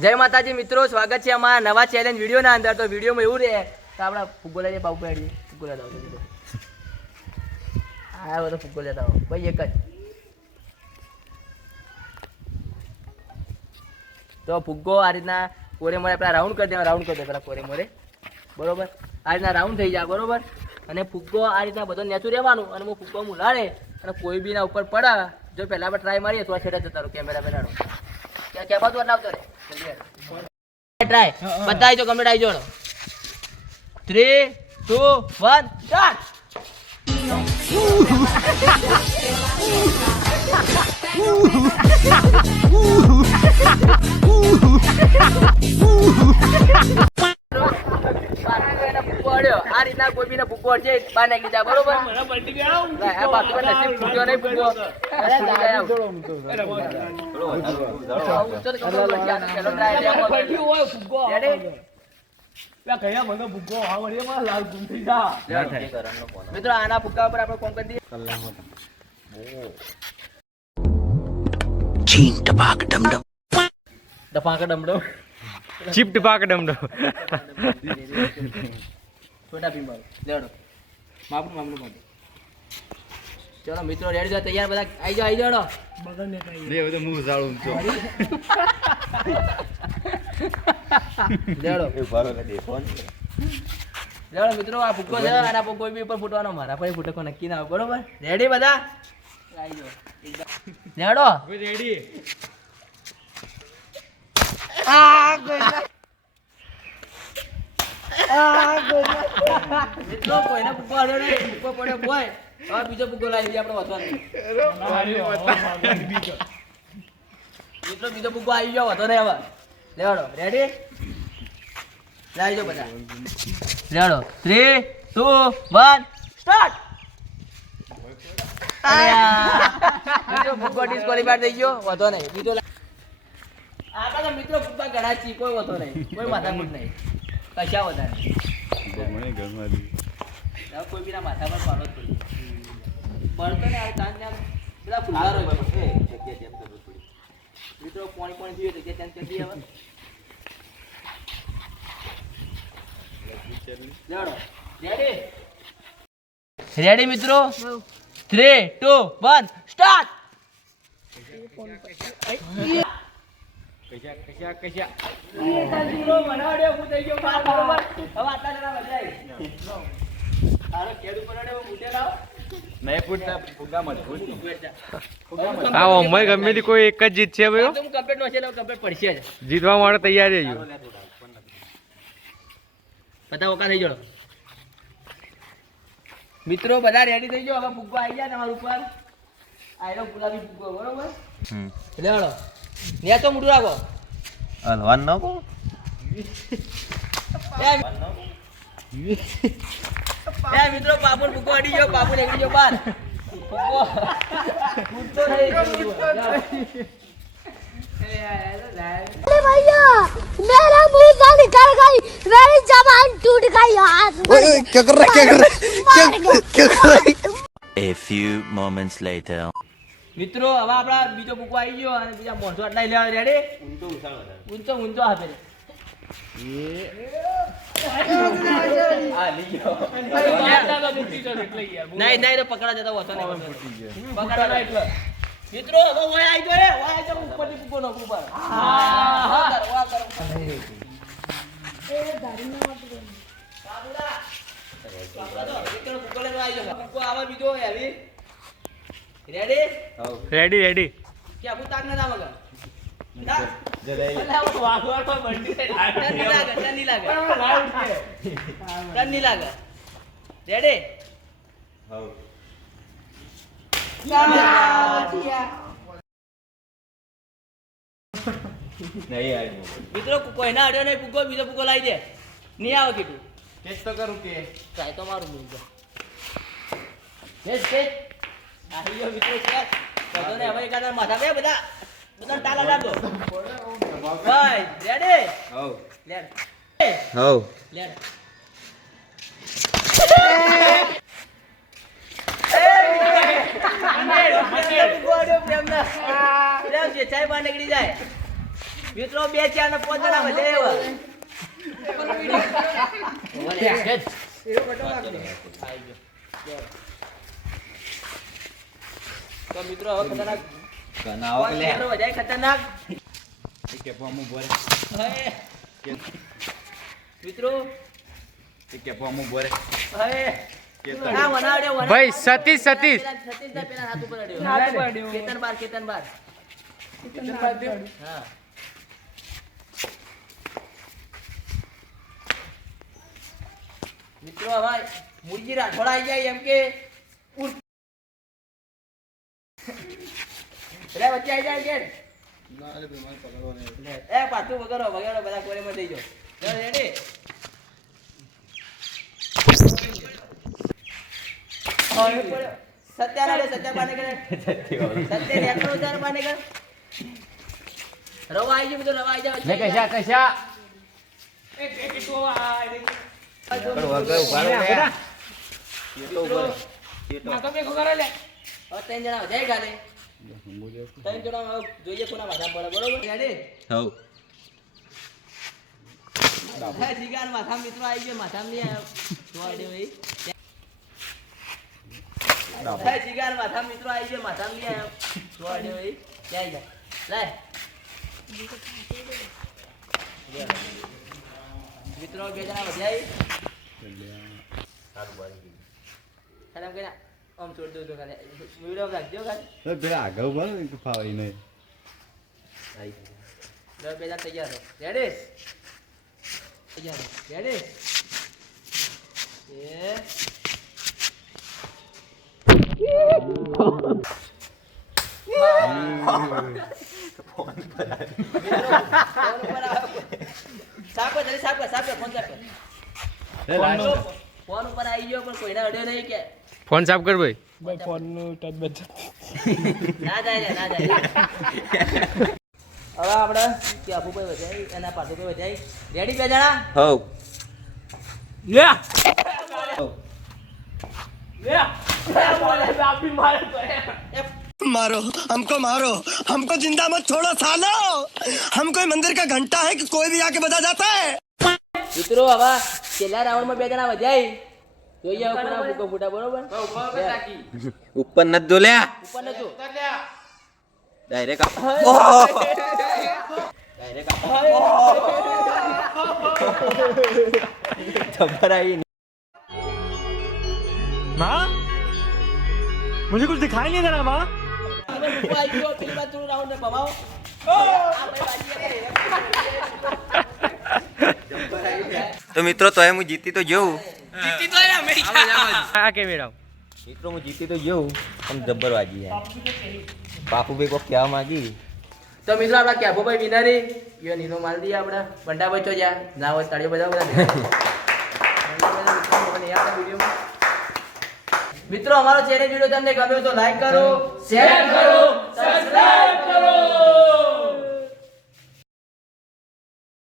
જય માતાજી મિત્રો, સ્વાગત છે અમારા નવા ચેલેન્જ વિડીયોના અંદર. તો વિડીયોમાં એવું રહે તો આપણા ફૂગો લઈને પાઉ પાડીએ. ફૂગો લેતા આવો, હા બધો ફૂગો લેતા આવો ભાઈ, એક જ. તો ફૂગો આ રીતના કોરે મોરે પેલા રાઉન્ડ કરી દેવા, રાઉન્ડ કરી દે પેલા કોરે મોરે, બરોબર. આ રીતના રાઉન્ડ થઈ જાય, બરોબર. અને ફૂગો આ રીતના બધો નેચું રહેવાનું. અને હું ફૂગો મુલાડે અને કોઈ બી ના ઉપર પડે, જો પહેલા આપણે ટ્રાય મારીએ તો આ છેડા જતા રહો કેમેરા બેનાડો ક્યાં બાજુ આવતો રે ટ્રાય બતાવી જો, કમ્પ્લીટ આવી જોડો. 3, 2, 1 સ્ટાર્ટ. આ રીતના કોઈ બીને ભૂકો છે બહાર નાખી જાય, બરોબર. મિત્રો આના ફુગ્ગા પર આપણે કોણ કરી દઈએ. ડફાક ડમડમ ચીપ ટપાક ડમડો છોટા પીંબા લેડો માપનું માપનું. ચલો મિત્રો રેડી જાઓ, તૈયાર બધા આવી જાઓ લેડો મિત્રો. આ ફૂગો છે, આના પર કોઈ બી ઉપર ફૂટવાનો, મારા પર ફૂટકો નક્કી ના આવે, બરોબર. રેડી બધા આવી જાઓ લેડો રેડી. મિત્રો કોઈને ફૂગો આવ્યો નહીં, ફૂગો પડ્યો બોય. હવે બીજો ફૂગો લાવી દઈએ, આપણે વધવાનું મિત્રો. બીજો ફૂગો આવી ગયો, વધો નહીં હવે. લેવડો રેડી લાવી જાઓ બધા. લેવડો 3, 2, 1 સ્ટાર્ટ. બીજો ફૂગો ડિસ્ક્વોલિફાઈડ થઈ ગયો, વધો નહીં. બીજો આગળ તો મિત્રો ફૂગા ઘણા છી, કોઈ વધો નહીં, કોઈ માથાકૂટ નહીં, કશા વધારે કોઈ બીના માથા પર પાડો જ પડતો ને. આ તાન ત્યાં બધા ફુગારો મિત્રો પાણી પાણી પીવે તો ત્યાં કરી દઈએ. હવે રેડી મિત્રો. 3, 2, 1 સ્ટાર્ટ. ગમે કોઈ એક જ જીત છે ભાઈ, જીતવા માટે તૈયાર છે. બધા ઓકા થઈ જાઓ મિત્રો, બધા રેડી થઈ જાઓ. હવે ફુગ્ગો આવી જાય તમારા ઉપર. આયરો ગુલાબી ફુગ્ગો, બરોબર. લેવડો નેચો મોટું રાખો. હલવાન ન કો એ મિત્રો પાપુન ફુગ્ગો અડી ગયો, પાપુન નીકળી ગયો બહાર. ફુગ્ગો ફૂટતો નહીં. भैया मेरा मुंह से निकल गई, मेरी जबान टूट गई यार. क्या कर रहा है? A few moments later. મિત્રો હવે આપડા બીજો ફુગ્ગો આવી ગયો અને બીજા મોઢો આટલા લેવા. રેડી ઊંચો ઊંચો હાથે નહીં નહીં પકડા જતા હોતો નહીં, પકડા એટલે. મિત્રો હવે ઓય આવી ગયો, ઓય આવી ગયો ઉપરથી ફુગ્ગો નો ઉપર. હા કર વા કર એ દારૂ ના વાતો બાબુડા બાબુડા તો એકનો ફુગ્ગો લેવા આવી ગયો. ફુગ્ગો આવા બીજો હેવી. Ready ready. क्या आपको ताक ना मगर ना जलाई अल्लाह वो वागवार पर बंडी से टन नहीं लागा रेडी हां नहीं आई મિત્રો કોઈ ના અડ્યો નહીં, ફુગ્ગો બીજો ફુગ્ગો લાવી દે. નહીં આવે કીધું ટેસ્ટ તો કરું કે ટ્રાય તો મારું મિલ જાય. ટેસ્ટ આવી ગયો મિત્રો છે. બધો ને હવે એકાદા માથા બે બધા બધા ટાલા લાગો ભાઈ. રેડી હો લેડ હો લેડ. ચાય બહાર નીકળી જાય. મિત્રો 2 4 ને 5 જણા વધે એવા તો મિત્રો હવે ખતરનાક કનાવો કે લે વધારે ખતરનાક કે પામુ બોરે હે મિત્રો કે પામુ બોરે હે ના વનાડ્યો ભાઈ સતીશ સતીશ ના પેલા હાથ ઉપર અડ્યો કેતન બાર હા મિત્રો હવે મુરજી રાઠોડ આવી જાય એમ કે રે વચ્ચે આવી જાય કે એ પાછું વગરો બધા કોરેમાં દઈ જાઓ ચલ રેડી સત્યા બાને કરે સત્ય એકનો હજાર બાને કરે રવા આવી ગયો બધો રવા આવી જાય કશા પણ વગર ઉભારો લે ત્રણ જણા વધારે ગાલે 3 જણા જોઈએ કોના માથા પડે બરોબર રેડી હવ હા જીગાર માથા મિત્રો આવી ગયો માથા નહીં આવ્યો હા જીગાર માથા મિત્રો આવી ગયો માથા નહીં આવ્યો જોડે ભાઈ ક્યાં જા લાય મિત્રો 2 જણા વધારે સારું બાજી સારું કે આમ છોડ દો તો ખાલી વિડિયો રાખજો ખાલી પેલા આગળ બોલો ને ફાવે નહીં 2 જણા તૈયાર હો રેડી તૈયાર રેડી એ ફોન ઉપર આવી ગયો પણ કોઈના અડ્યો નહીં કે ફોન સાફ કર ભાઈ ના જાય હવે આપણે કે અપુભાઈ વધાઈ એના પાછુભાઈ વધાઈ રેડી 2 જણા હવ मारो हमको जिंदा मत छोड़ो सालो हम कोई मंदिर का घंटा है कि कोई भी आके बजा जाता है મિત્રો હવે છેલ્લા રાઉન્ડમાં 2 જણા વધાઈ જોઈએ હવે કોના ભૂકો ફૂટા બરોબર ઉપર નત દોલ્યા ઉપર નતો ડાયરેક્ટ ખબર આવી माँ मुझे कुछ दिखाई नहीं दे रहा माँ ભૂકો આવી ગયો પેલી બાજુ થોડું રાઉન્ડ ભમાવો તો મિત્રો તો હું જીતી તો જઉં આ કે મેડમ મિત્રો હું જીતી તો જઉં પણ જબ્બર વાજી યાર બાપુભાઈ કોઈ કહેવા માંગી તો મિત્રો આપણા કેફોભાઈ વિનરી યો નીનો માલ દઈએ આપણે બંડાભાઈ તો જા ના હોય તાળીઓ બધા મિત્રો અમારો ચેનલ વિડિયો તમને ગમ્યો તો લાઈક કરો શેર કરો સબસ્ક્રાઇબ કરો